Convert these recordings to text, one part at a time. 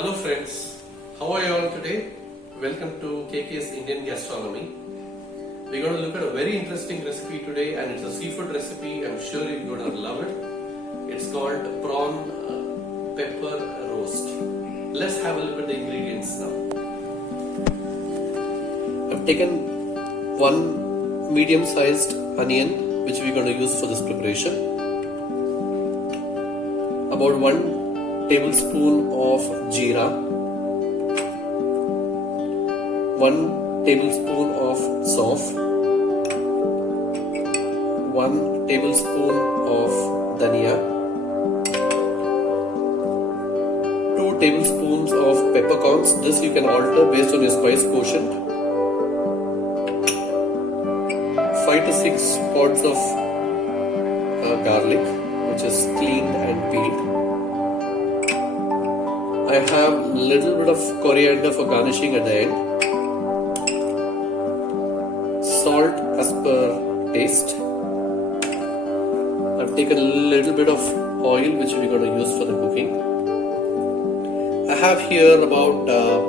Hello friends, how are you all today? Welcome to KK's Indian Gastronomy. We're going to look at a very interesting recipe today, and it's a seafood recipe. I'm sure you're going to love it. It's called prawn pepper roast. Let's have a look at the ingredients now. I've taken one medium-sized onion which we're going to use for this preparation. About 1 tablespoon of jeera, 1 tablespoon of sauf, 1 tablespoon of dhania, 2 tablespoons of peppercorns. This you can alter based on your spice quotient. 5 to 6 pods of garlic, which is cleaned and peeled. I have a little bit of coriander for garnishing at the end. Salt as per taste. I've taken a little bit of oil which we're going to use for the cooking. I have here about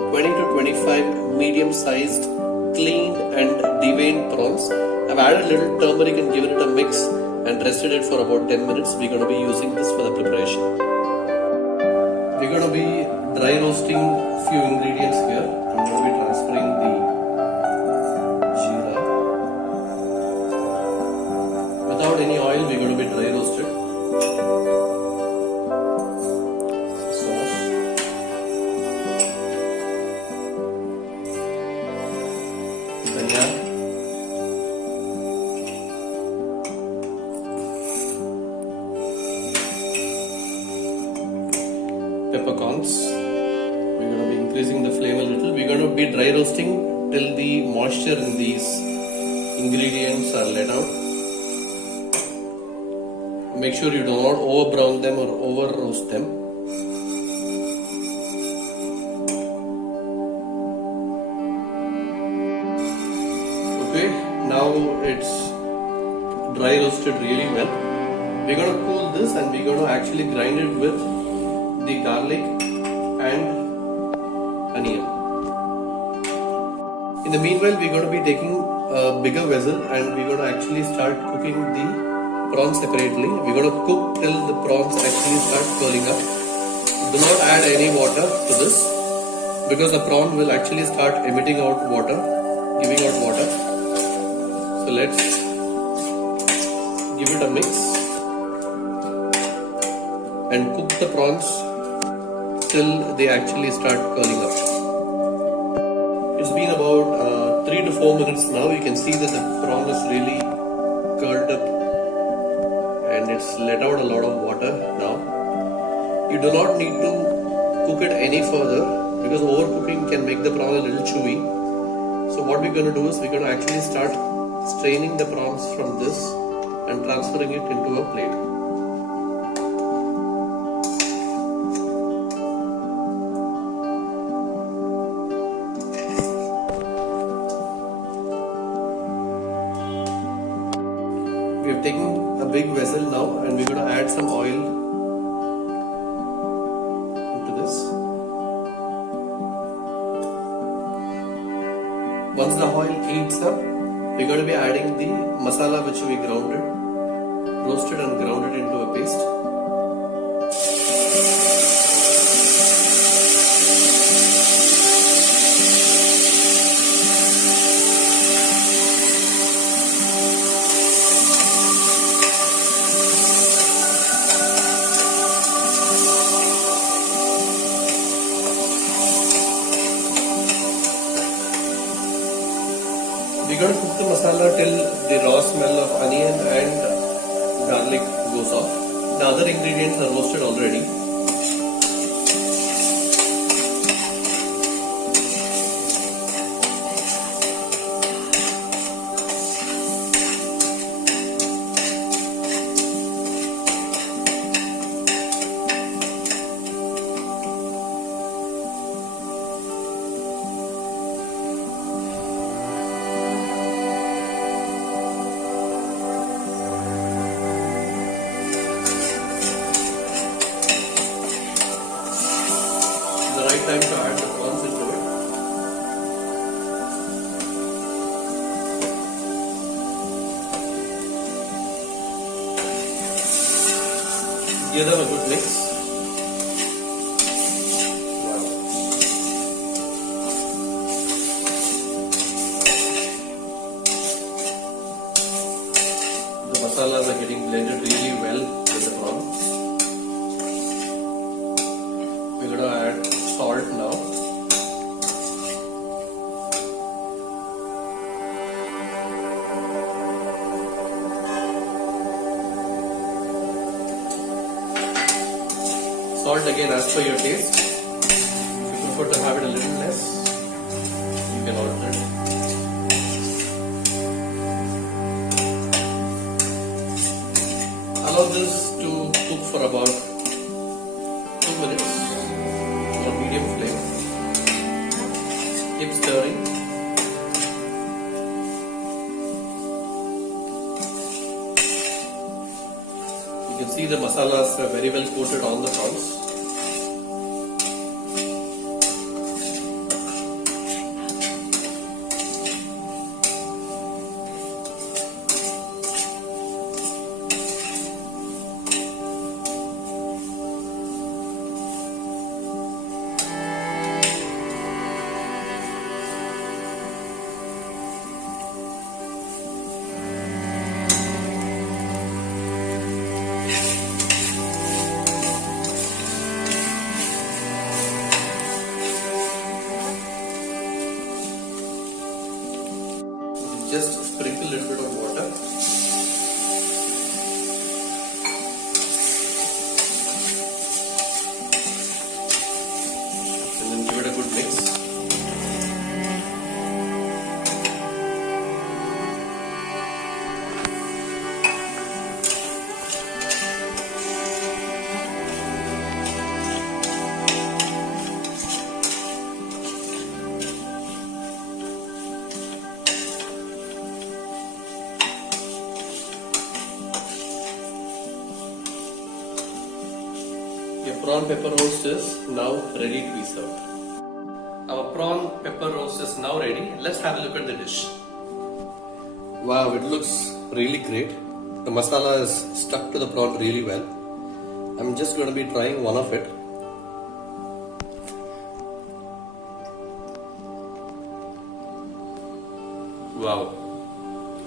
20 to 25 medium-sized cleaned and deveined prawns. I've added a little turmeric and given it a mix and rested it for about 10 minutes. We're going to be using this for the preparation. We're going to be dry roasting a few ingredients here. I'm going to be transferring the jeera. Without any oil, we're going to be dry roasted. Sauce. Dhania. Peppercorns. We're going to be increasing the flame a little. We're going to be dry roasting till the moisture in these ingredients are let out. Make sure you do not over brown them or over roast them. Okay, now it's dry roasted really well. We're going to cool this and we're going to actually grind it with the garlic and onion. In the meanwhile, we're going to be taking a bigger vessel and we're going to actually start cooking the prawns separately. We're going to cook till the prawns actually start curling up. Do not add any water to this because the prawn will actually start emitting out water, giving out water. So let's give it a mix and cook the prawns till they actually start curling up. It's been about 3 to 4 minutes now. You can see that the prawn is really curled up and it's let out a lot of water now. You do not need to cook it any further because overcooking can make the prawn a little chewy. So what we're going to do is we're going to actually start straining the prawns from this and transferring it into a plate. We have taken a big vessel now and we're going to add some oil into this. Once the oil heats up, we're going to be adding the masala which we roasted and grounded into a paste. We're going to cook the masala till the raw smell of onion and garlic goes off. The other ingredients are roasted already. Give them a good mix. Wow. The masalas are getting blended really well with the prawn. We're going to add salt now. Salt again as per your taste. If you prefer to have it a little less, you can alter it. Allow this to cook for about 2 minutes on medium flame. Keep stirring. You can see the masalas are very well coated on the prawns. Just sprinkle a little bit of water. And then give it a good mix. Your prawn pepper roast is now ready to be served. Our prawn pepper roast is now ready. Let's have a look at the dish. Wow, it looks really great. The masala is stuck to the prawn really well. I'm just going to be trying one of it. Wow,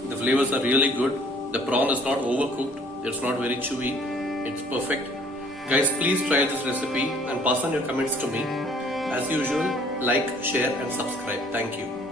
the flavors are really good. The prawn is not overcooked. It's not very chewy. It's perfect. Guys, please try this recipe and pass on your comments to me. As usual, like, share and subscribe. Thank you.